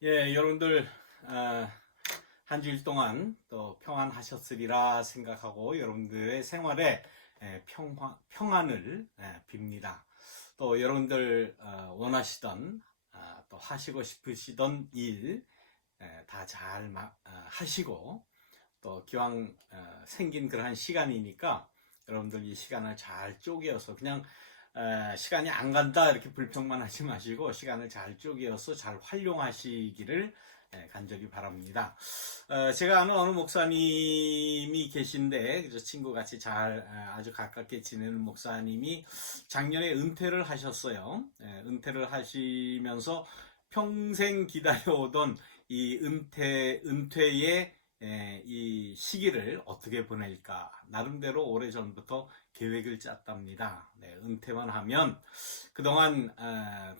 여러분들 한 주일 동안 또 평안하셨으리라 생각하고 여러분들의 생활에 평안을 빕니다. 또 여러분들 원하시던 또 하시고 싶으시던 일 다 잘 하시고 또 기왕 생긴 그러한 시간이니까 여러분들 이 시간을 잘 쪼개어서 그냥 시간이 안 간다 이렇게 불평만 하지 마시고 시간을 잘 쪼개어서 잘 활용하시기를 간절히 바랍니다. 제가 아는 어느 목사님이 계신데 친구같이 잘 아주 가깝게 지내는 목사님이 작년에 은퇴를 하셨어요. 은퇴를 하시면서 평생 기다려오던 이 은퇴의 이 시기를 어떻게 보낼까 나름대로 오래전부터 계획을 짰답니다. 은퇴만 하면 그동안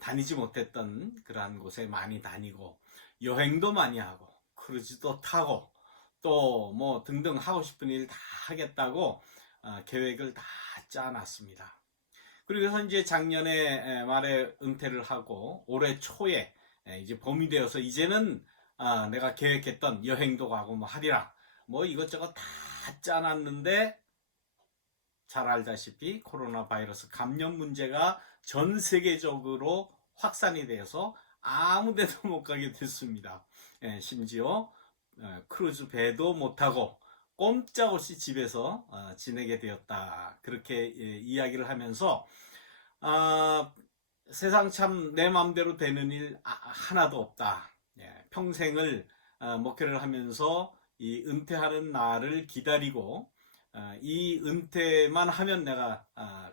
다니지 못했던 그러한 곳에 많이 다니고 여행도 많이 하고 크루즈도 타고 또 뭐 등등 하고 싶은 일 다 하겠다고 계획을 다 짜놨습니다. 그래서 이제 작년에 말에 은퇴를 하고 올해 초에 이제 봄이 되어서 이제는 내가 계획했던 여행도 가고 뭐 하리라 뭐 이것저것 다 짜놨는데 잘 알다시피 코로나 바이러스 감염 문제가 전 세계적으로 확산이 되어서 아무 데도 못 가게 됐습니다. 심지어 크루즈 배도 못 타고 꼼짝없이 집에서 지내게 되었다. 그렇게 이야기를 하면서 세상 참 내 마음대로 되는 일 하나도 없다. 평생을 목회를 하면서 이 은퇴하는 날을 기다리고 이 은퇴만 하면 내가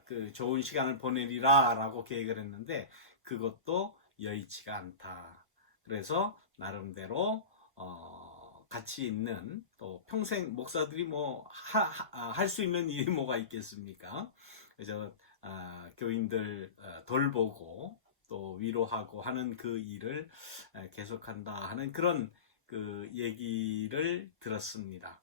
그 좋은 시간을 보내리라 라고 계획을 했는데 그것도 여의치가 않다. 그래서 나름대로 가치 있는 또 평생 목사들이 뭐 할 수 있는 일이 뭐가 있겠습니까? 그래서 교인들 돌보고 또 위로하고 하는 그 일을 계속한다 하는 그런 그 얘기를 들었습니다.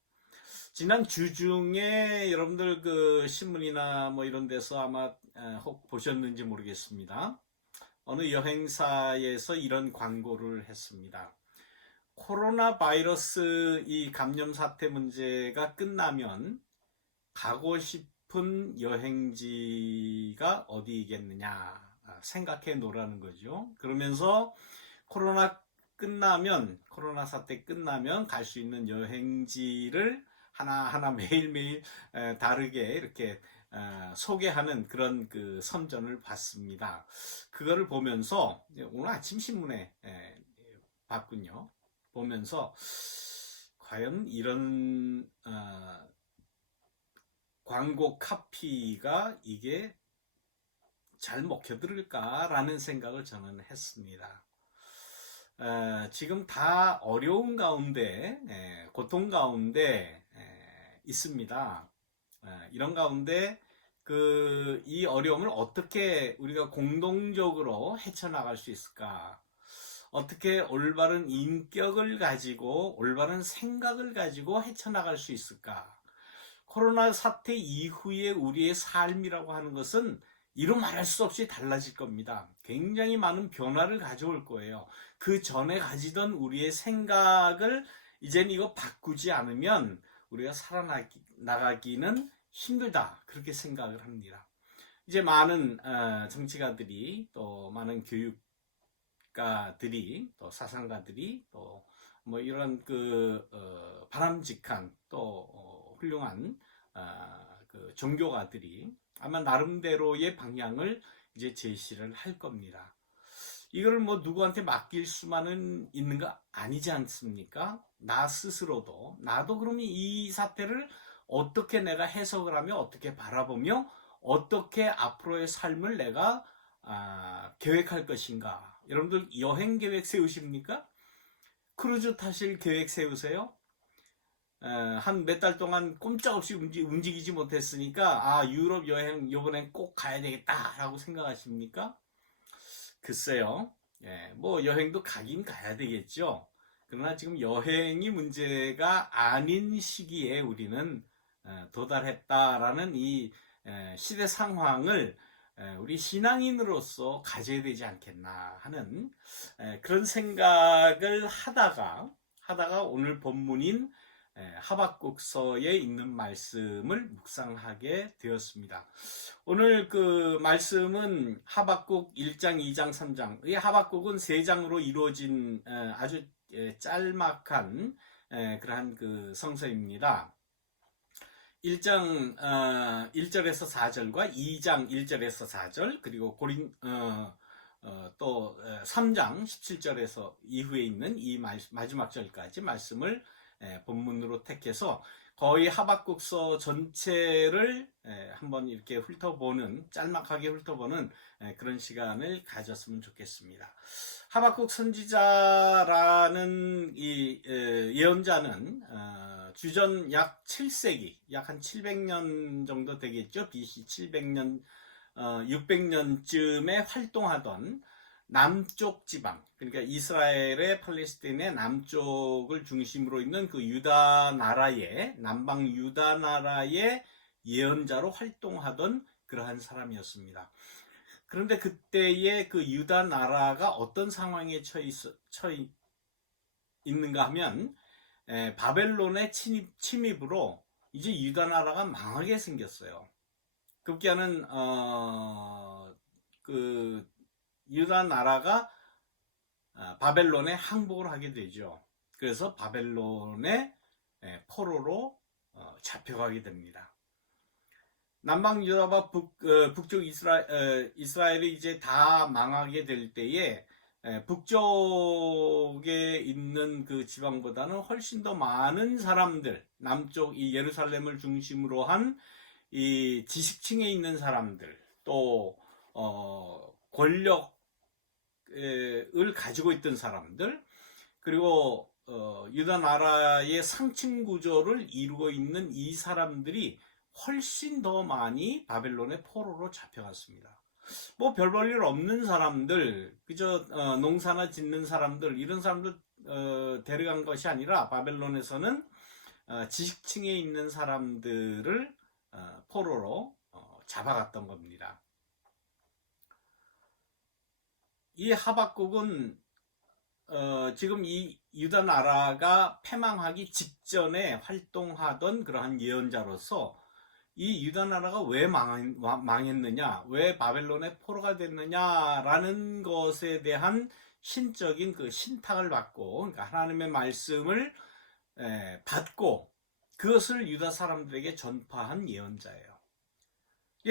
지난 주 중에 여러분들 그 신문이나 뭐 이런 데서 아마 혹 보셨는지 모르겠습니다. 어느 여행사에서 이런 광고를 했습니다. 코로나 바이러스 이 감염 사태 문제가 끝나면 가고 싶은 여행지가 어디겠느냐 생각해 놓으라는 거죠. 그러면서 코로나 사태 끝나면 갈 수 있는 여행지를 하나하나 매일매일 다르게 이렇게 소개하는 그런 그 선전을 봤습니다. 그거를 보면서 오늘 아침 신문에 봤군요. 보면서 과연 이런 광고 카피가 이게 잘 먹혀들을까라는 생각을 저는 했습니다. 지금 다 어려운 가운데 고통 가운데 있습니다. 이런 가운데 이 어려움을 어떻게 우리가 공동적으로 헤쳐나갈 수 있을까? 어떻게 올바른 인격을 가지고 올바른 생각을 가지고 헤쳐나갈 수 있을까? 코로나 사태 이후에 우리의 삶이라고 하는 것은 이루 말할 수 없이 달라질 겁니다. 굉장히 많은 변화를 가져올 거예요. 그 전에 가지던 우리의 생각을 이제는 이거 바꾸지 않으면 우리가 살아나가기는 힘들다. 그렇게 생각을 합니다. 이제 많은 정치가들이 또 많은 교육가들이 또 사상가들이 또 뭐 이런 그 바람직한 또 훌륭한 그 종교가들이 아마 나름대로의 방향을 이제 제시를 할 겁니다. 이걸 뭐 누구한테 맡길 수만은 있는 거 아니지 않습니까? 나 스스로도 나도 그러면 이 사태를 어떻게 내가 해석을 하며 어떻게 바라보며 어떻게 앞으로의 삶을 내가 계획할 것인가? 여러분들 여행 계획 세우십니까? 크루즈 타실 계획 세우세요? 한 몇 달 동안 꼼짝없이 움직이지 못했으니까 유럽 여행 이번엔 꼭 가야 되겠다라고 생각하십니까? 글쎄요. 뭐 여행도 가긴 가야 되겠죠. 그러나 지금 여행이 문제가 아닌 시기에 우리는 도달했다라는 이 시대 상황을 우리 신앙인으로서 가져야 되지 않겠나 하는 그런 생각을 하다가 오늘 본문인 하박국서에 있는 말씀을 묵상하게 되었습니다. 오늘 그 말씀은 하박국 1장, 2장, 3장. 이 하박국은 3장으로 이루어진 아주 짤막한 그러한 그 성서입니다. 1장 1절에서 4절과 2장 1절에서 4절, 그리고 또 3장 17절에서 이후에 있는 이 마지막 절까지 말씀을 본문으로 택해서 거의 하박국서 전체를 한번 이렇게 짤막하게 훑어보는 그런 시간을 가졌으면 좋겠습니다. 하박국 선지자라는 이 예언자는 주전 약 7세기, 약 한 700년 정도 되겠죠. BC 700년, 600년쯤에 활동하던 남쪽 지방, 그러니까 이스라엘의 팔레스타인의 남쪽을 중심으로 있는 그 유다 나라의, 남방 유다 나라의 예언자로 활동하던 그러한 사람이었습니다. 그런데 그때의 그 유다 나라가 어떤 상황에 처해 있는가 하면 바벨론의 침입으로 이제 유다 나라가 망하게 생겼어요. 급기야는 그 유다 나라가 바벨론에 항복을 하게 되죠. 그래서 바벨론의 포로로 잡혀가게 됩니다. 남방 유다와 북쪽 이스라엘이 이제 다 망하게 될 때에 북쪽에 있는 그 지방보다는 훨씬 더 많은 사람들, 남쪽 이 예루살렘을 중심으로 한 이 지식층에 있는 사람들, 또 권력을 가지고 있던 사람들, 그리고 유다 나라의 상층 구조를 이루고 있는 이 사람들이 훨씬 더 많이 바벨론의 포로로 잡혀갔습니다. 뭐 별 볼 일 없는 사람들, 그저 농사나 짓는 사람들, 이런 사람들 데려간 것이 아니라 바벨론에서는 지식층에 있는 사람들을 포로로 잡아갔던 겁니다. 이 하박국은 지금 이 유다 나라가 패망하기 직전에 활동하던 그러한 예언자로서 이 유다 나라가 왜 망했느냐, 왜 바벨론의 포로가 됐느냐라는 것에 대한 신적인 그 신탁을 받고, 그러니까 하나님의 말씀을 받고 그것을 유다 사람들에게 전파한 예언자예요.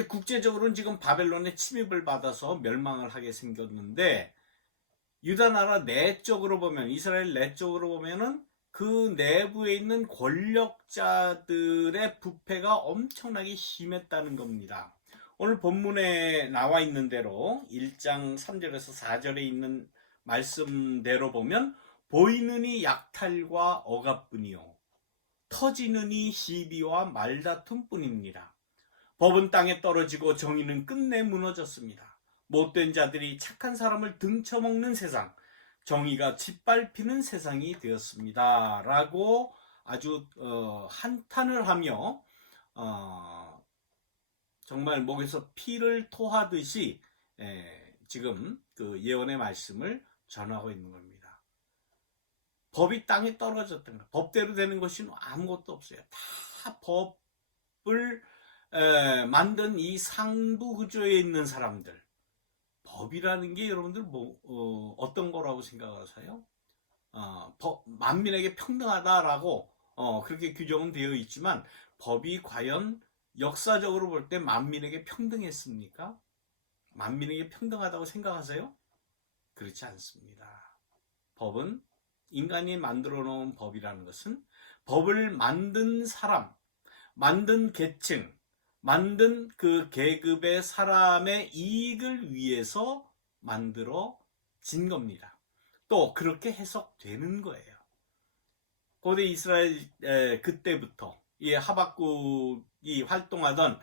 국제적으로는 지금 바벨론의 침입을 받아서 멸망을 하게 생겼는데, 유다 나라 내적으로 보면, 이스라엘 내적으로 보면은 그 내부에 있는 권력자들의 부패가 엄청나게 심했다는 겁니다. 오늘 본문에 나와 있는 대로 1장 3절에서 4절에 있는 말씀대로 보면, 보이느니 약탈과 억압뿐이요 터지느니 시비와 말다툼뿐입니다. 법은 땅에 떨어지고 정의는 끝내 무너졌습니다. 못된 자들이 착한 사람을 등쳐먹는 세상, 정의가 짓밟히는 세상이 되었습니다. 라고 아주 한탄을 하며 정말 목에서 피를 토하듯이 지금 그 예언의 말씀을 전하고 있는 겁니다. 법이 땅에 떨어졌던 거, 법대로 되는 것이 아무것도 없어요. 다 법을 만든 이 상부 구조에 있는 사람들, 법이라는 게 여러분들 어떤 거라고 생각하세요? 만민에게 평등하다라고 그렇게 규정은 되어 있지만, 법이 과연 역사적으로 볼 때 만민에게 평등했습니까? 만민에게 평등하다고 생각하세요? 그렇지 않습니다. 법은, 인간이 만들어 놓은 법이라는 것은 법을 만든 사람, 만든 계층, 만든 그 계급의 사람의 이익을 위해서 만들어진 겁니다. 또 그렇게 해석되는 거예요. 고대 이스라엘 그때부터 이 하박국이 활동하던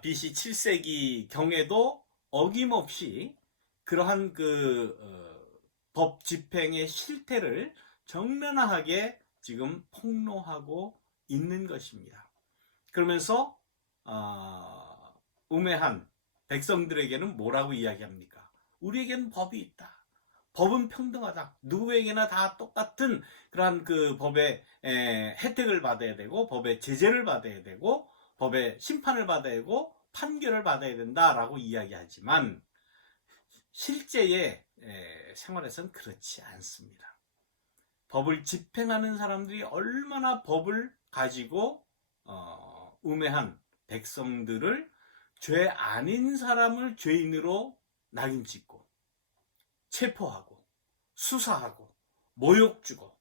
BC 7세기 경에도 어김없이 그러한 법 집행의 실태를 정면하게 지금 폭로하고 있는 것입니다. 그러면서 우매한 백성들에게는 뭐라고 이야기합니까? 우리에게는 법이 있다. 법은 평등하다. 누구에게나 다 똑같은 그러한 그 법의 혜택을 받아야 되고, 법의 제재를 받아야 되고, 법의 심판을 받아야 되고, 판결을 받아야 된다라고 이야기하지만 실제의 생활에서는 그렇지 않습니다. 법을 집행하는 사람들이 얼마나 법을 가지고 우매한 백성들을, 죄 아닌 사람을 죄인으로 낙인찍고 체포하고 수사하고 모욕 주고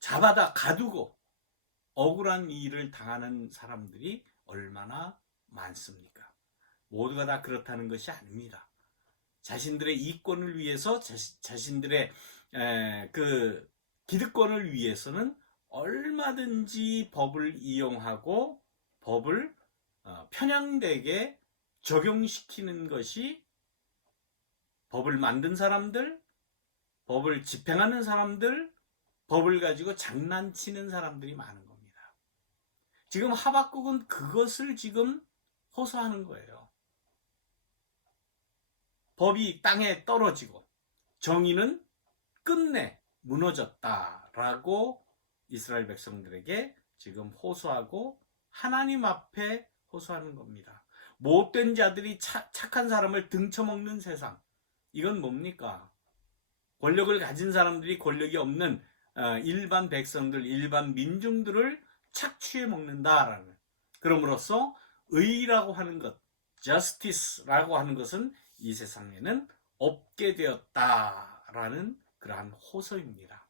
잡아다 가두고 억울한 일을 당하는 사람들이 얼마나 많습니까? 모두가 다 그렇다는 것이 아닙니다. 자신들의 이권을 위해서, 자신들의 그 기득권을 위해서는 얼마든지 법을 이용하고 법을 편향되게 적용시키는 것이 법을 만든 사람들, 법을 집행하는 사람들, 법을 가지고 장난치는 사람들이 많은 겁니다. 지금 하박국은 그것을 지금 호소하는 거예요. 법이 땅에 떨어지고 정의는 끝내 무너졌다라고 이스라엘 백성들에게 지금 호소하고 하나님 앞에 호소하는 겁니다. 못된 자들이 착한 사람을 등쳐먹는 세상. 이건 뭡니까? 권력을 가진 사람들이 권력이 없는 일반 백성들, 일반 민중들을 착취해 먹는다라는. 그럼으로써 의라고 하는 것, justice라고 하는 것은 이 세상에는 없게 되었다라는 그러한 호소입니다.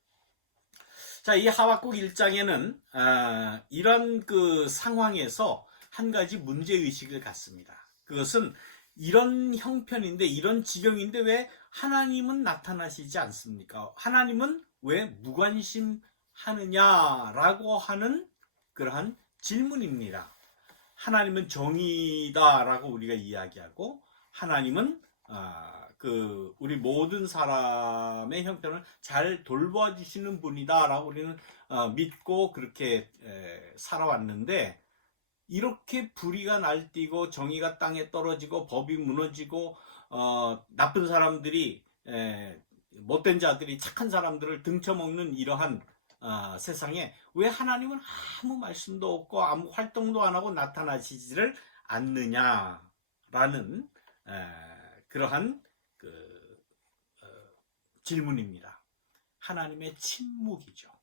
자, 이 하박국 1장에는 이런 그 상황에서 한 가지 문제의식을 갖습니다. 그것은 이런 형편인데, 이런 지경인데 왜 하나님은 나타나시지 않습니까? 하나님은 왜 무관심하느냐라고 하는 그러한 질문입니다. 하나님은 정의다라고 우리가 이야기하고, 하나님은 우리 모든 사람의 형편을 잘 돌봐주시는 분이다라고 우리는 믿고 그렇게 살아왔는데, 이렇게 불의가 날뛰고 정의가 땅에 떨어지고 법이 무너지고 나쁜 사람들이, 못된 자들이 착한 사람들을 등쳐먹는 이러한 세상에 왜 하나님은 아무 말씀도 없고 아무 활동도 안 하고 나타나시지를 않느냐라는 그러한 질문입니다. 하나님의 침묵이죠.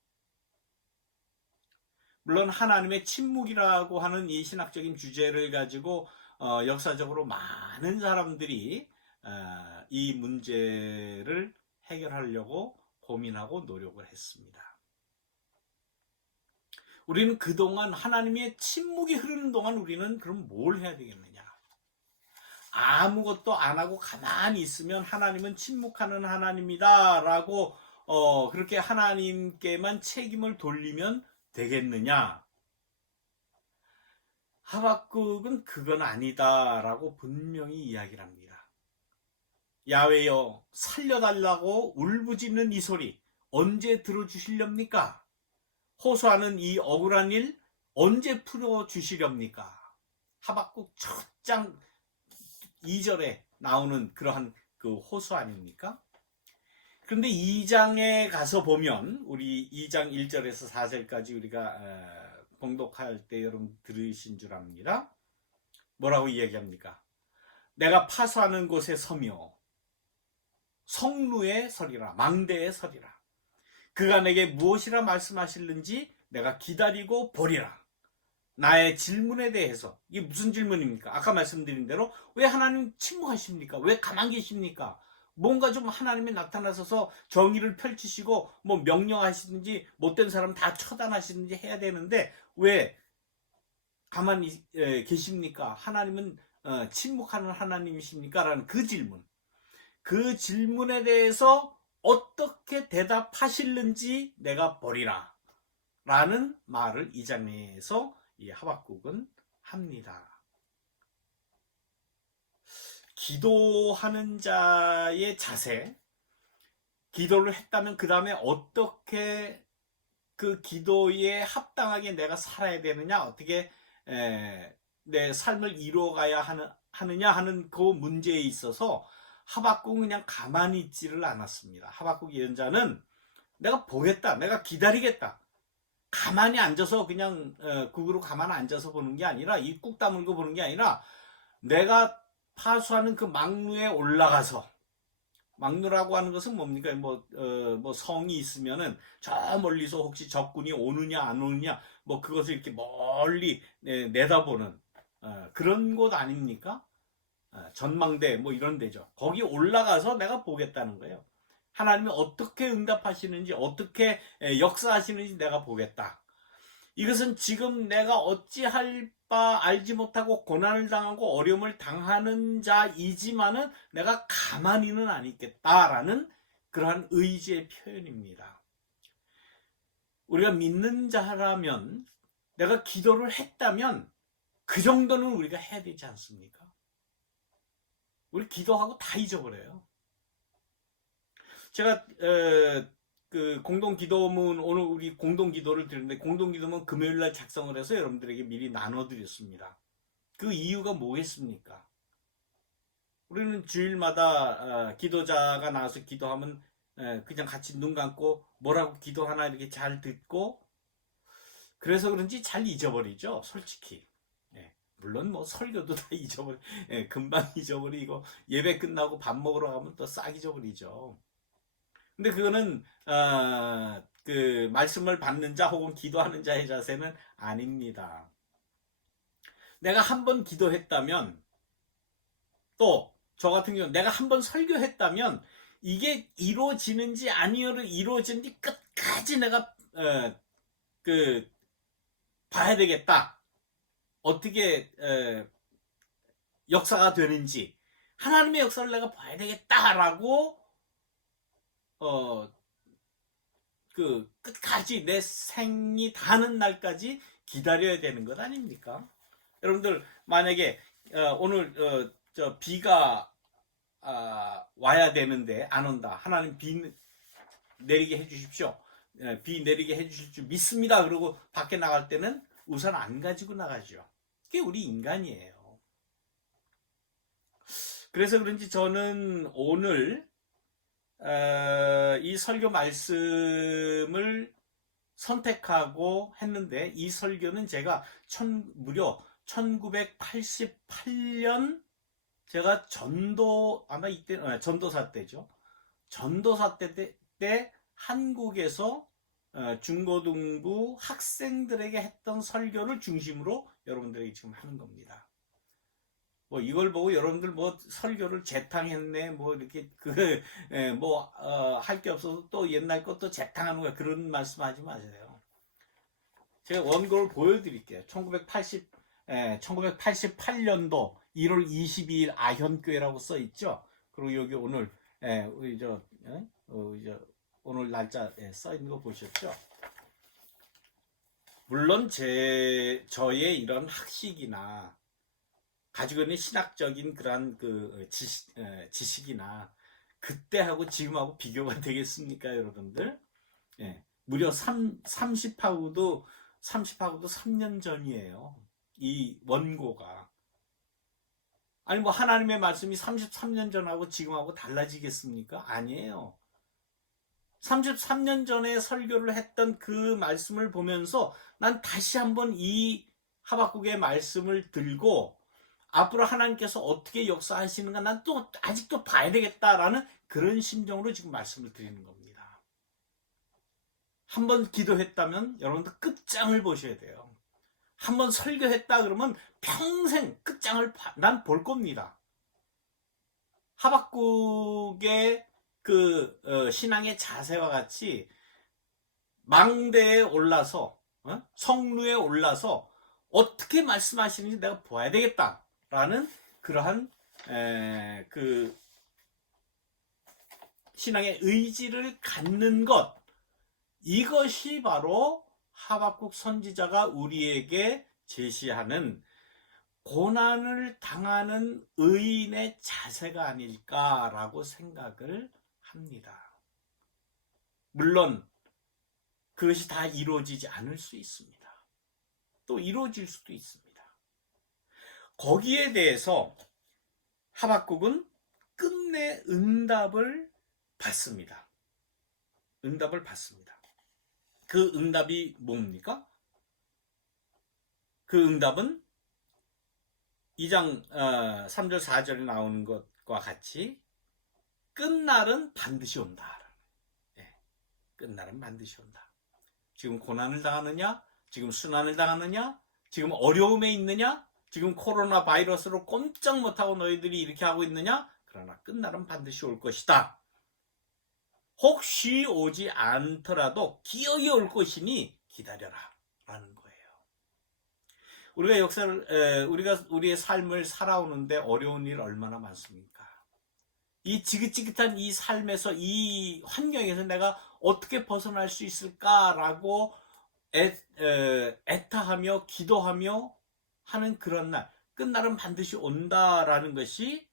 물론 하나님의 침묵이라고 하는 이 신학적인 주제를 가지고 역사적으로 많은 사람들이 이 문제를 해결하려고 고민하고 노력을 했습니다. 우리는 그동안 하나님의 침묵이 흐르는 동안 우리는 그럼 뭘 해야 되겠느냐? 아무것도 안 하고 가만히 있으면 하나님은 침묵하는 하나님이다 라고 그렇게 하나님께만 책임을 돌리면 되겠느냐? 하박국은 그건 아니다라고 분명히 이야기를 합니다. 야훼여, 살려달라고 울부짖는 이 소리 언제 들어주시렵니까? 호소하는 이 억울한 일 언제 풀어주시렵니까? 하박국 첫 장 2절에 나오는 그러한 그 호소 아닙니까? 그런데 2장에 가서 보면, 우리 2장 1절에서 4절까지 우리가 봉독할 때 여러분 들으신 줄 압니다. 뭐라고 이야기합니까? 내가 파수하는 곳에 서며 성루에 서리라, 망대에 서리라. 그가 내게 무엇이라 말씀하실는지 내가 기다리고 보리라. 나의 질문에 대해서, 이게 무슨 질문입니까? 아까 말씀드린 대로 왜 하나님 침묵하십니까? 왜 가만히 계십니까? 뭔가 좀 하나님이 나타나셔서 정의를 펼치시고 뭐 명령하시든지 못된 사람 다 처단하시든지 해야 되는데 왜 가만히 계십니까? 하나님은 침묵하는 하나님이십니까? 라는 그 질문. 그 질문에 대해서 어떻게 대답하실는지 내가 보리라 라는 말을 이 장에서 이 하박국은 합니다. 기도하는 자의 자세, 기도를 했다면 그 다음에 어떻게 그 기도에 합당하게 내가 살아야 되느냐, 어떻게 내 삶을 이루어가야 하느냐 하는 그 문제에 있어서 하박국은 그냥 가만히 있지를 않았습니다. 하박국 예언자는 내가 보겠다, 내가 기다리겠다, 가만히 앉아서 그냥 국으로 가만히 앉아서 보는 게 아니라, 입 꾹 다물고 보는 게 아니라, 내가 파수하는 그 망루에 올라가서, 망루라고 하는 것은 뭡니까? 뭐 성이 있으면은 저 멀리서 혹시 적군이 오느냐 안 오느냐, 뭐 그것을 이렇게 멀리 내다보는 그런 곳 아닙니까? 전망대 뭐 이런 데죠. 거기 올라가서 내가 보겠다는 거예요. 하나님이 어떻게 응답하시는지, 어떻게 역사하시는지 내가 보겠다. 이것은 지금 내가 어찌할 바 알지 못하고 고난을 당하고 어려움을 당하는 자이지만은 내가 가만히는 안 있겠다라는 그러한 의지의 표현입니다. 우리가 믿는 자라면, 내가 기도를 했다면 그 정도는 우리가 해야 되지 않습니까? 우리 기도하고 다 잊어버려요. 제가 그 공동기도문, 오늘 우리 공동기도를 드렸는데, 공동기도문 금요일날 작성을 해서 여러분들에게 미리 나눠드렸습니다. 그 이유가 뭐겠습니까? 우리는 주일마다 기도자가 나와서 기도하면 그냥 같이 눈 감고 뭐라고 기도하나 이렇게 잘 듣고, 그래서 그런지 잘 잊어버리죠, 솔직히. 물론 뭐 설교도 다 잊어버려, 금방 잊어버리고, 예배 끝나고 밥 먹으러 가면 또 싹 잊어버리죠. 근데 그거는 그 말씀을 받는 자 혹은 기도하는 자의 자세는 아닙니다. 내가 한 번 기도했다면, 또 저 같은 경우 내가 한 번 설교했다면, 이게 이루어지는지 아니면 이루어지는지 끝까지 내가 그 봐야 되겠다. 어떻게 역사가 되는지, 하나님의 역사를 내가 봐야 되겠다라고 그 끝까지 내 생이 다는 날까지 기다려야 되는 것 아닙니까? 여러분들 만약에 오늘 저 비가 와야 되는데 안 온다. 하나님 비 내리게 해주십시오. 비 내리게 해주실 줄 믿습니다. 그러고 밖에 나갈 때는 우산 안 가지고 나가죠. 그게 우리 인간이에요. 그래서 그런지 저는 오늘 이 설교 말씀을 선택하고 했는데, 이 설교는 제가 무려 1988년 제가 아마 이때 전도사 때죠. 전도사 때 한국에서 중고등부 학생들에게 했던 설교를 중심으로 여러분들에게 지금 하는 겁니다. 뭐 이걸 보고 여러분들 뭐 설교를 재탕했네, 뭐 이렇게 할 게 없어서 또 옛날 것도 재탕하는 거야, 그런 말씀하지 마세요. 제가 원고를 보여드릴게요. 1988년도 1월 22일 아현교회라고 써 있죠. 그리고 여기 오늘 우리 오늘 날짜에 써 있는 거 보셨죠? 물론 저의 이런 학식이나 가지고 있는 신학적인 그런 그 지식이나 그때하고 지금하고 비교가 되겠습니까, 여러분들? 무려 30하고도 3년 전이에요. 이 원고가. 아니 뭐 하나님의 말씀이 33년 전하고 지금하고 달라지겠습니까? 아니에요. 33년 전에 설교를 했던 그 말씀을 보면서 난 다시 한번 이 하박국의 말씀을 들고 앞으로 하나님께서 어떻게 역사하시는가 난 또 아직도 봐야 되겠다라는 그런 심정으로 지금 말씀을 드리는 겁니다. 한번 기도했다면 여러분들 끝장을 보셔야 돼요. 한번 설교했다 그러면 평생 끝장을 난 볼 겁니다. 하박국의 그 신앙의 자세와 같이 망대에 올라서 성루에 올라서 어떻게 말씀하시는지 내가 봐야 되겠다라는 그러한 그 신앙의 의지를 갖는 것, 이것이 바로 하박국 선지자가 우리에게 제시하는 고난을 당하는 의인의 자세가 아닐까라고 생각을 합니다. 물론 그것이 다 이루어지지 않을 수 있습니다. 또 이루어질 수도 있습니다. 거기에 대해서 하박국은 끝내 응답을 받습니다. 응답을 받습니다. 그 응답이 뭡니까? 그 응답은 2장 3절 4절에 나오는 것과 같이 끝날은 반드시 온다. 예, 끝날은 반드시 온다. 지금 고난을 당하느냐? 지금 순환을 당하느냐? 지금 어려움에 있느냐? 지금 코로나 바이러스로 꼼짝 못하고 너희들이 이렇게 하고 있느냐? 그러나 끝날은 반드시 올 것이다. 혹시 오지 않더라도 기어이 올 것이니 기다려라 라는 거예요. 우리가 우리의 삶을 살아오는데 어려운 일 얼마나 많습니까? 이 지긋지긋한 이 삶에서, 이 환경에서 내가 어떻게 벗어날 수 있을까라고 애타하며 기도하며 하는 그런 날, 끝날은 반드시 온다라는 것이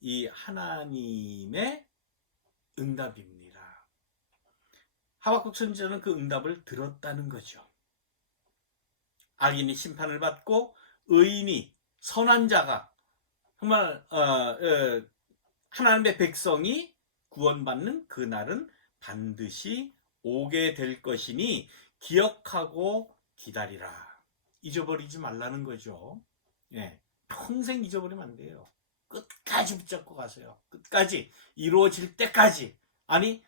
이 하나님의 응답입니다. 하박국 선지자는 그 응답을 들었다는 거죠. 악인이 심판을 받고 의인이, 선한 자가, 정말 하나님의 백성이 구원받는 그 날은 반드시 오게 될 것이니 기억하고 기다리라. 잊어버리지 말라는 거죠. 예, 평생 잊어버리면 안 돼요. 끝까지 붙잡고 가세요. 끝까지 이루어질 때까지. 아니,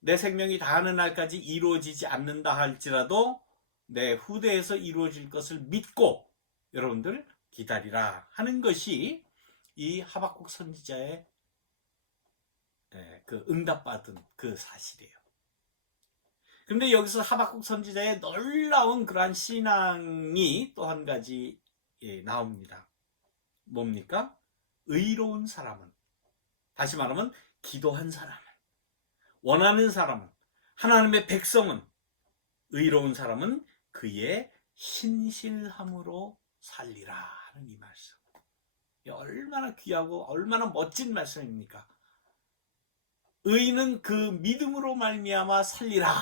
내 생명이 다하는 날까지 이루어지지 않는다 할지라도 내 후대에서 이루어질 것을 믿고 여러분들 기다리라 하는 것이 이 하박국 선지자의 그 응답받은 그 사실이에요. 그런데 여기서 하박국 선지자의 놀라운 그러한 신앙이 또 한 가지 나옵니다. 뭡니까? 의로운 사람은, 다시 말하면 기도한 사람은, 원하는 사람은, 하나님의 백성은, 의로운 사람은 그의 신실함으로 살리라 하는 이 말씀. 얼마나 귀하고 얼마나 멋진 말씀입니까? 의인은 그 믿음으로 말미암아 살리라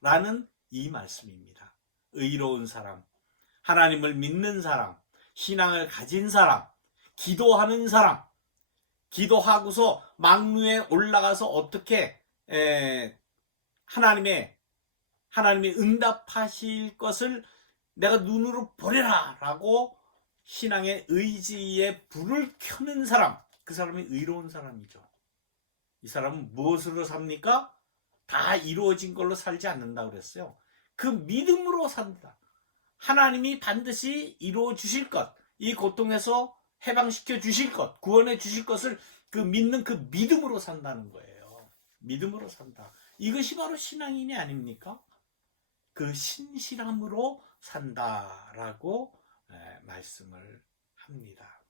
라는 이 말씀입니다. 의로운 사람, 하나님을 믿는 사람, 신앙을 가진 사람, 기도하는 사람, 기도하고서 망루에 올라가서 어떻게 하나님의 응답하실 것을 내가 눈으로 보려라 라고 신앙의 의지에 불을 켜는 사람, 그 사람이 의로운 사람이죠. 이 사람은 무엇으로 삽니까? 다 이루어진 걸로 살지 않는다고 그랬어요. 그 믿음으로 산다. 하나님이 반드시 이루어 주실 것, 이 고통에서 해방시켜 주실 것, 구원해 주실 것을 그 믿는 그 믿음으로 산다는 거예요. 믿음으로 산다. 이것이 바로 신앙인이 아닙니까? 그 신실함으로 산다라고 말씀을 합니다.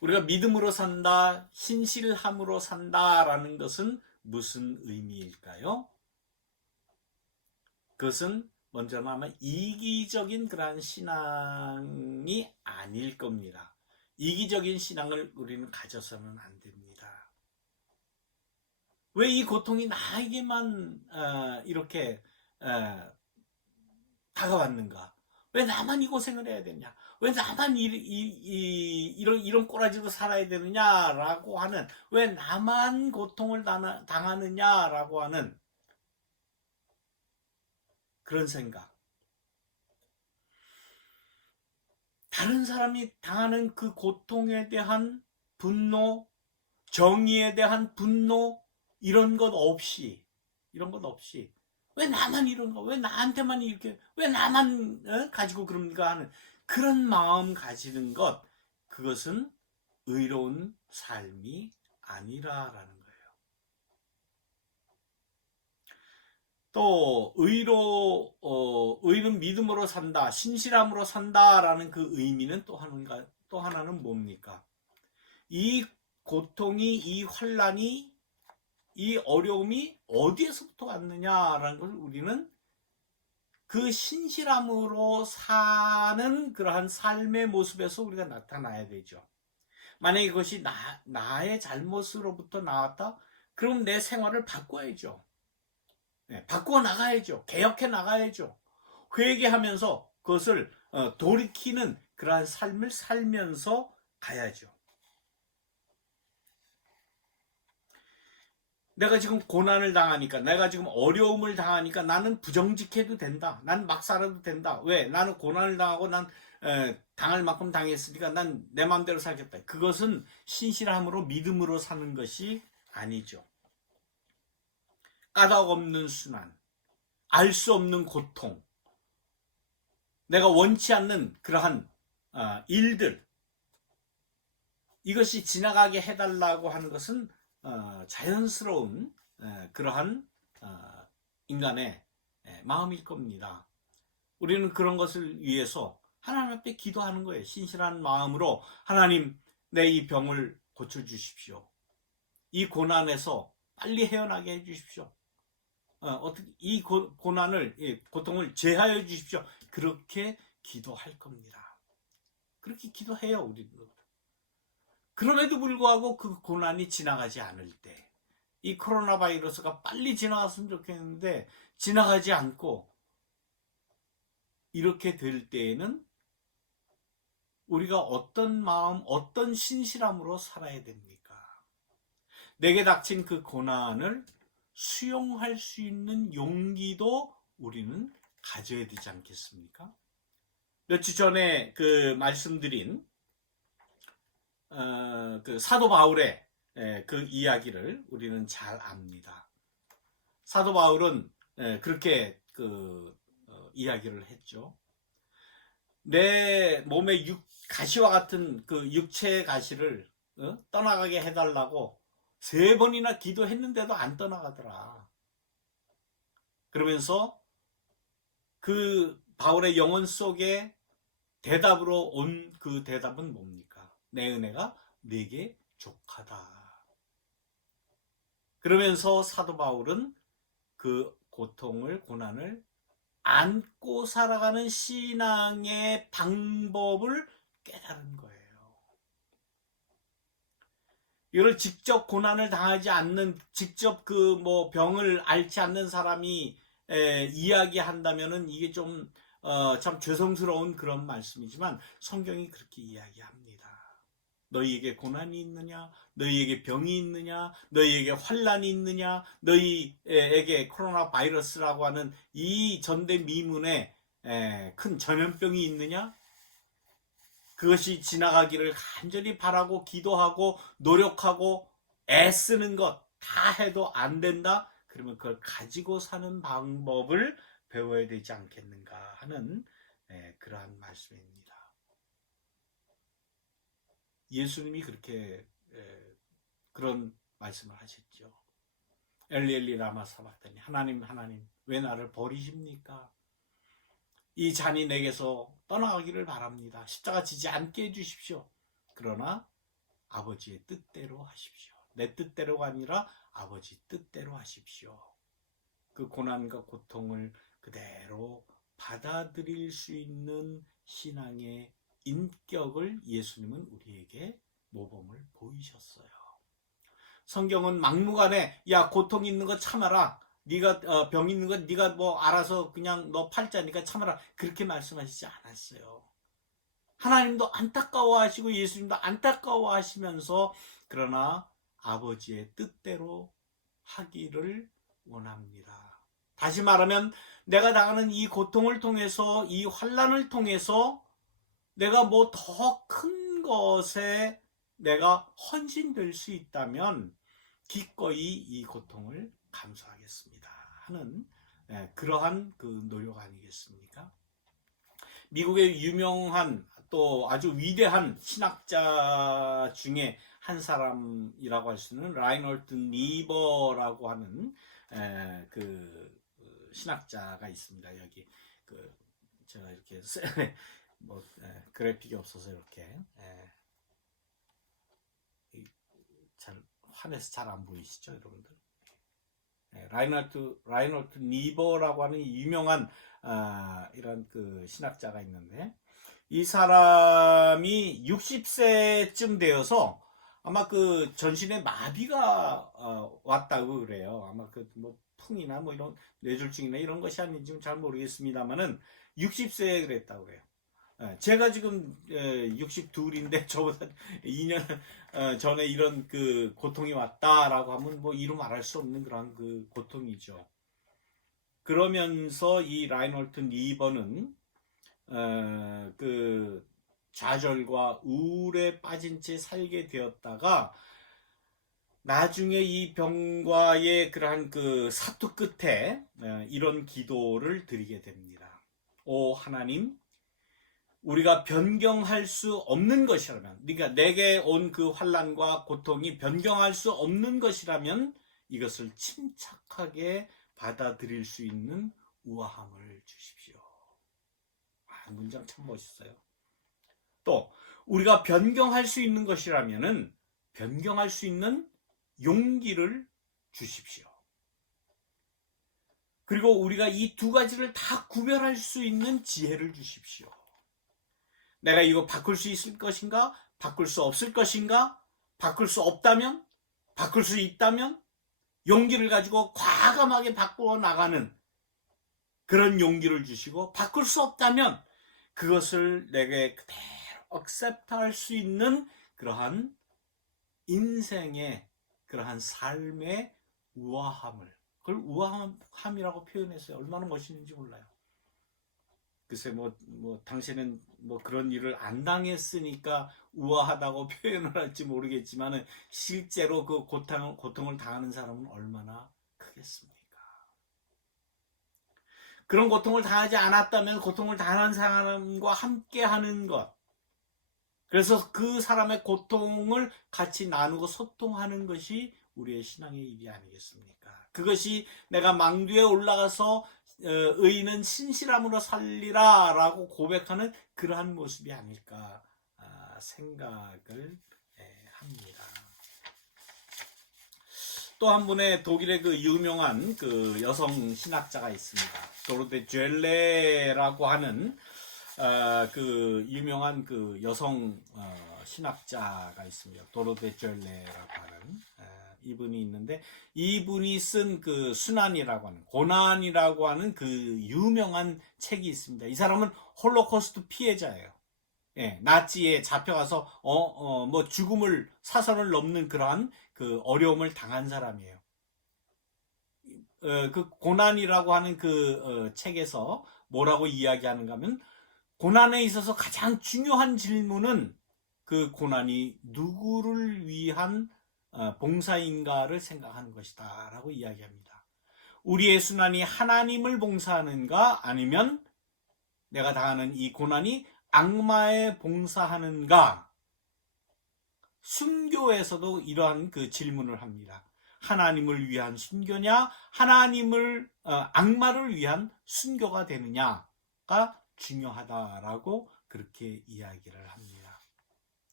우리가 믿음으로 산다, 신실함으로 산다라는 것은 무슨 의미일까요? 그것은 먼저는 아마 이기적인 그러한 신앙이 아닐 겁니다. 이기적인 신앙을 우리는 가져서는 안 됩니다. 왜 이 고통이 나에게만 이렇게 다가왔는가? 왜 나만 이 고생을 해야 되냐? 왜 나만 이런 꼬라지로 살아야 되느냐라고 하는, 왜 나만 고통을 당하느냐라고 하는 그런 생각. 다른 사람이 당하는 그 고통에 대한 분노, 정의에 대한 분노, 이런 것 없이 왜 나만 이런가? 왜 나한테만 이렇게, 왜 나만 가지고 그럽니까? 하는 그런 마음 가지는 것, 그것은 의로운 삶이 아니라라는 거예요. 또 의는 믿음으로 산다, 신실함으로 산다라는 그 의미는 또 하나는 뭡니까? 이 고통이, 이 환난이, 이 어려움이 어디에서부터 왔느냐라는 걸 우리는 그 신실함으로 사는 그러한 삶의 모습에서 우리가 나타나야 되죠. 만약에 이것이 나의 잘못으로부터 나왔다? 그럼 내 생활을 바꿔야죠. 바꾸어 나가야죠. 개혁해 나가야죠. 회개하면서 그것을 돌이키는 그러한 삶을 살면서 가야죠. 내가 지금 고난을 당하니까, 내가 지금 어려움을 당하니까 나는 부정직해도 된다. 난 막 살아도 된다. 왜? 나는 고난을 당하고 난 당할 만큼 당했으니까 난 내 마음대로 살겠다. 그것은 신실함으로 믿음으로 사는 것이 아니죠. 까닭 없는 순환, 알 수 없는 고통, 내가 원치 않는 그러한 일들, 이것이 지나가게 해달라고 하는 것은 자연스러운 그러한 인간의 마음일 겁니다. 우리는 그런 것을 위해서 하나님 앞에 기도하는 거예요. 신실한 마음으로 하나님, 내 이 병을 고쳐주십시오. 이 고난에서 빨리 헤어나게 해주십시오. 어떻게 이 고난을, 고통을 제하여 주십시오. 그렇게 기도할 겁니다. 그렇게 기도해요, 우리도. 그럼에도 불구하고 그 고난이 지나가지 않을 때, 이 코로나 바이러스가 빨리 지나갔으면 좋겠는데 지나가지 않고 이렇게 될 때에는 우리가 어떤 마음, 어떤 신실함으로 살아야 됩니까? 내게 닥친 그 고난을 수용할 수 있는 용기도 우리는 가져야 되지 않겠습니까? 몇 주 전에 그 말씀드린 그 사도 바울의 그 이야기를 우리는 잘 압니다. 사도 바울은 그렇게 그 이야기를 했죠. 내 몸에 가시와 같은 그 육체의 가시를 떠나가게 해달라고 3번이나 기도했는데도 안 떠나가더라. 그러면서 그 바울의 영혼 속에 대답으로 온 그 대답은 뭡니까? 내 은혜가 네게 족하다. 그러면서 사도 바울은 그 고통을, 고난을 안고 살아가는 신앙의 방법을 깨달은 거예요. 이걸 직접 고난을 당하지 않는, 직접 그 뭐 병을 앓지 않는 사람이 이야기한다면은 이게 좀 참 죄송스러운 그런 말씀이지만 성경이 그렇게 이야기합니다. 너희에게 고난이 있느냐? 너희에게 병이 있느냐? 너희에게 환란이 있느냐? 너희에게 코로나 바이러스라고 하는 이 전대미문에 큰 전염병이 있느냐? 그것이 지나가기를 간절히 바라고 기도하고 노력하고 애쓰는 것 다 해도 안 된다? 그러면 그걸 가지고 사는 방법을 배워야 되지 않겠는가 하는 그러한 말씀입니다. 예수님이 그렇게 그런 말씀을 하셨죠. 엘리 엘리 라마 사박다니, 하나님 하나님 왜 나를 버리십니까? 이 잔이 내게서 떠나가기를 바랍니다. 십자가 지지 않게 해주십시오. 그러나 아버지의 뜻대로 하십시오. 내 뜻대로가 아니라 아버지 뜻대로 하십시오. 그 고난과 고통을 그대로 받아들일 수 있는 신앙의 인격을 예수님은 우리에게 모범을 보이셨어요. 성경은 막무가내 야 고통 있는 거 참아라, 네가 병 있는 거 네가 뭐 알아서 그냥 너 팔자니까 참아라, 그렇게 말씀하시지 않았어요. 하나님도 안타까워하시고 예수님도 안타까워하시면서 그러나 아버지의 뜻대로 하기를 원합니다. 다시 말하면 내가 당하는 이 고통을 통해서, 이 환난을 통해서 내가 뭐 더 큰 것에 내가 헌신될 수 있다면 기꺼이 이 고통을 감수하겠습니다 하는 그러한 그 노력 아니겠습니까? 미국의 유명한 또 아주 위대한 신학자 중에 한 사람이라고 할 수 있는 라이널트 니버라고 하는 그 신학자가 있습니다. 여기 그 제가 이렇게 뭐 그래픽이 없어서 이렇게 잘 환해서 잘 안 보이시죠, 여러분들? 라이널트 니버라고 하는 유명한 이런 그 신학자가 있는데, 이 사람이 60세쯤 되어서 아마 그 전신에 마비가 왔다고 그래요. 아마 그 뭐 풍이나 뭐 이런 뇌졸중이나 이런 것이 아닌지 잘 모르겠습니다만은 60세에 그랬다고 그래요. 제가 지금 62인데 저보다 2년 전에 이런 그 고통이 왔다라고 하면 뭐 이루 말할 수 없는 그런 그 고통이죠. 그러면서 이 라인홀트 리버는 그 좌절과 우울에 빠진 채 살게 되었다가 나중에 이 병과의 그러한 그 사투 끝에 이런 기도를 드리게 됩니다. 오 하나님, 우리가 변경할 수 없는 것이라면, 그러니까 내게 온 그 환난과 고통이 변경할 수 없는 것이라면 이것을 침착하게 받아들일 수 있는 우아함을 주십시오. 문장 참 멋있어요. 또 우리가 변경할 수 있는 것이라면은 변경할 수 있는 용기를 주십시오. 그리고 우리가 이 두 가지를 다 구별할 수 있는 지혜를 주십시오. 내가 이거 바꿀 수 있을 것인가? 바꿀 수 없을 것인가? 바꿀 수 없다면? 바꿀 수 있다면? 용기를 가지고 과감하게 바꾸어 나가는 그런 용기를 주시고, 바꿀 수 없다면 그것을 내게 그대로 accept할 수 있는 그러한 인생의 그러한 삶의 우아함을, 그걸 우아함이라고 표현했어요. 얼마나 멋있는지 몰라요. 글쎄 뭐 당신은 뭐 그런 일을 안 당했으니까 우아하다고 표현을 할지 모르겠지만 실제로 그 고통을 당하는 사람은 얼마나 크겠습니까? 그런 고통을 당하지 않았다면 고통을 당한 사람과 함께 하는 것, 그래서 그 사람의 고통을 같이 나누고 소통하는 것이 우리의 신앙의 일이 아니겠습니까? 그것이 내가 망두에 올라가서 의인은 신실함으로 살리라 라고 고백하는 그러한 모습이 아닐까 생각을 합니다. 또 한 분의 독일의 그 유명한 그 여성 신학자가 있습니다. 도로데 젤레라고 하는 그 유명한 그 여성 신학자가 있습니다. 도로데 젤레라고 하는 이분이 있는데, 이분이 쓴 그 순환이라고 하는, 고난이라고 하는 그 유명한 책이 있습니다. 이 사람은 홀로코스트 피해자예요. 예, 나치에 잡혀가서 뭐 죽음을, 사선을 넘는 그러한 그 어려움을 당한 사람이에요. 그 고난이라고 하는 그 책에서 뭐라고 이야기하는가 하면, 고난에 있어서 가장 중요한 질문은 그 고난이 누구를 위한 봉사인가를 생각하는 것이다 라고 이야기합니다. 우리의 순환이 하나님을 봉사하는가, 아니면 내가 당하는 이 고난이 악마에 봉사하는가. 순교에서도 이러한 그 질문을 합니다. 하나님을 위한 순교냐, 하나님을 악마를 위한 순교가 되느냐가 중요하다라고 그렇게 이야기를 합니다.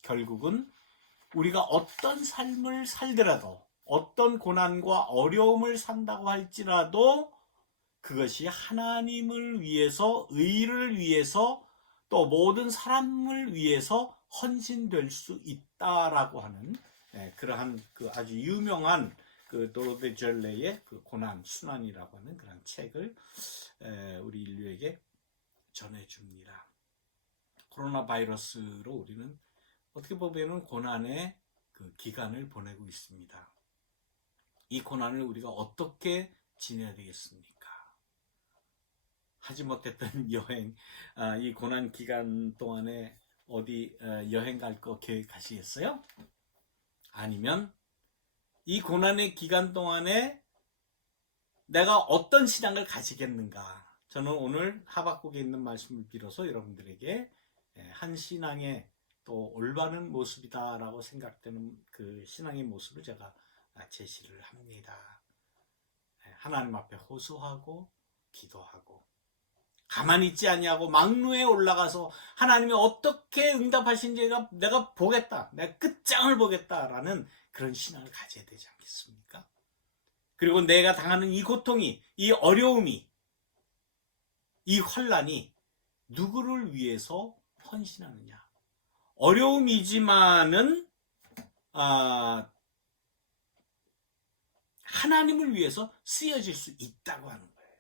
결국은 우리가 어떤 삶을 살더라도, 어떤 고난과 어려움을 산다고 할지라도 그것이 하나님을 위해서, 의를 위해서, 또 모든 사람을 위해서 헌신될 수 있다라고 하는 그러한 그 아주 유명한 그 도로데 젤레의 그 고난, 순환이라고 하는 그런 책을 우리 인류에게 전해줍니다. 코로나 바이러스로 우리는 어떻게 보면 고난의 그 기간을 보내고 있습니다. 이 고난을 우리가 어떻게 지내야 되겠습니까? 하지 못했던 여행, 이 고난 기간 동안에 어디 여행 갈 거 계획하시겠어요? 아니면 이 고난의 기간 동안에 내가 어떤 신앙을 가지겠는가? 저는 오늘 하박국에 있는 말씀을 빌어서 여러분들에게 한 신앙의 또 올바른 모습이다라고 생각되는 그 신앙의 모습을 제가 제시를 합니다. 하나님 앞에 호소하고 기도하고, 가만히 있지 아니하고 망루에 올라가서 하나님이 어떻게 응답하신지 내가 보겠다, 내가 끝장을 보겠다라는 그런 신앙을 가져야 되지 않겠습니까? 그리고 내가 당하는 이 고통이, 이 어려움이, 이 환난이 누구를 위해서 헌신하느냐. 어려움이지만은 하나님을 위해서 쓰여질 수 있다고 하는 거예요.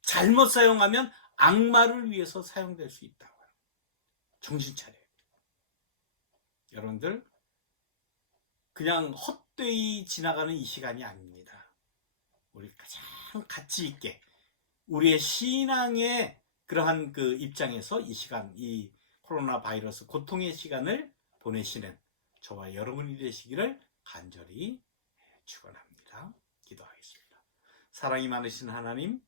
잘못 사용하면 악마를 위해서 사용될 수 있다고. 정신 차려야 돼요. 여러분들, 그냥 헛되이 지나가는 이 시간이 아닙니다. 우리 가장 가치 있게 우리의 신앙의 그러한 그 입장에서 이 시간, 이 코로나 바이러스 고통의 시간을 보내시는 저와 여러분이 되시기를 간절히 축원합니다. 기도하겠습니다. 사랑이 많으신 하나님,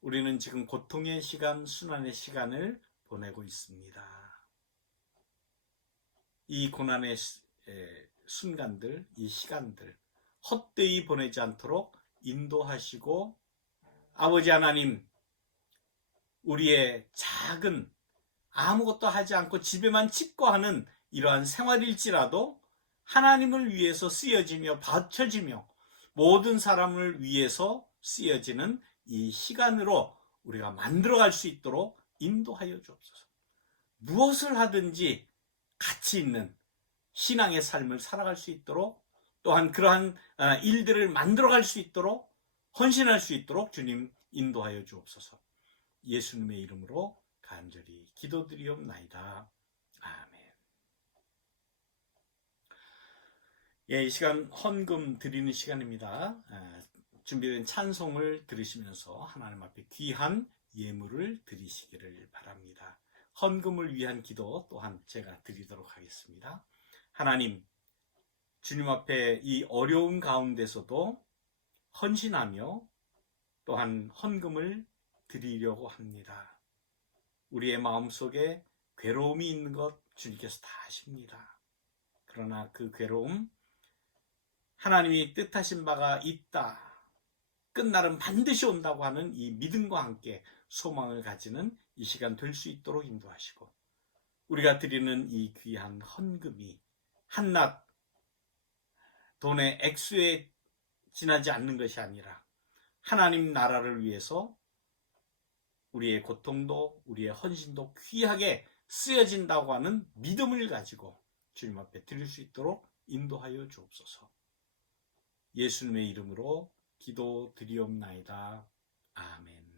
우리는 지금 고통의 시간, 순환의 시간을 보내고 있습니다. 이 고난의 순간들, 이 시간들 헛되이 보내지 않도록 인도하시고, 아버지 하나님, 우리의 작은 아무것도 하지 않고 집에만 집거하는 이러한 생활일지라도 하나님을 위해서 쓰여지며 바쳐지며 모든 사람을 위해서 쓰여지는 이 시간으로 우리가 만들어갈 수 있도록 인도하여 주옵소서. 무엇을 하든지 가치 있는 신앙의 삶을 살아갈 수 있도록, 또한 그러한 일들을 만들어갈 수 있도록, 헌신할 수 있도록 주님 인도하여 주옵소서. 예수님의 이름으로 간절히 기도드리옵나이다. 아멘. 이 시간 헌금 드리는 시간입니다. 준비된 찬송을 들으시면서 하나님 앞에 귀한 예물을 드리시기를 바랍니다. 헌금을 위한 기도 또한 제가 드리도록 하겠습니다. 하나님, 주님 앞에 이 어려움 가운데서도 헌신하며 또한 헌금을 드리려고 합니다. 우리의 마음속에 괴로움이 있는 것 주님께서 다 아십니다. 그러나 그 괴로움, 하나님이 뜻하신 바가 있다, 끝날은 반드시 온다고 하는 이 믿음과 함께 소망을 가지는 이 시간 될 수 있도록 인도하시고, 우리가 드리는 이 귀한 헌금이 한낱 돈의 액수에 지나지 않는 것이 아니라 하나님 나라를 위해서 우리의 고통도 우리의 헌신도 귀하게 쓰여진다고 하는 믿음을 가지고 주님 앞에 드릴 수 있도록 인도하여 주옵소서. 예수님의 이름으로 기도드리옵나이다. 아멘.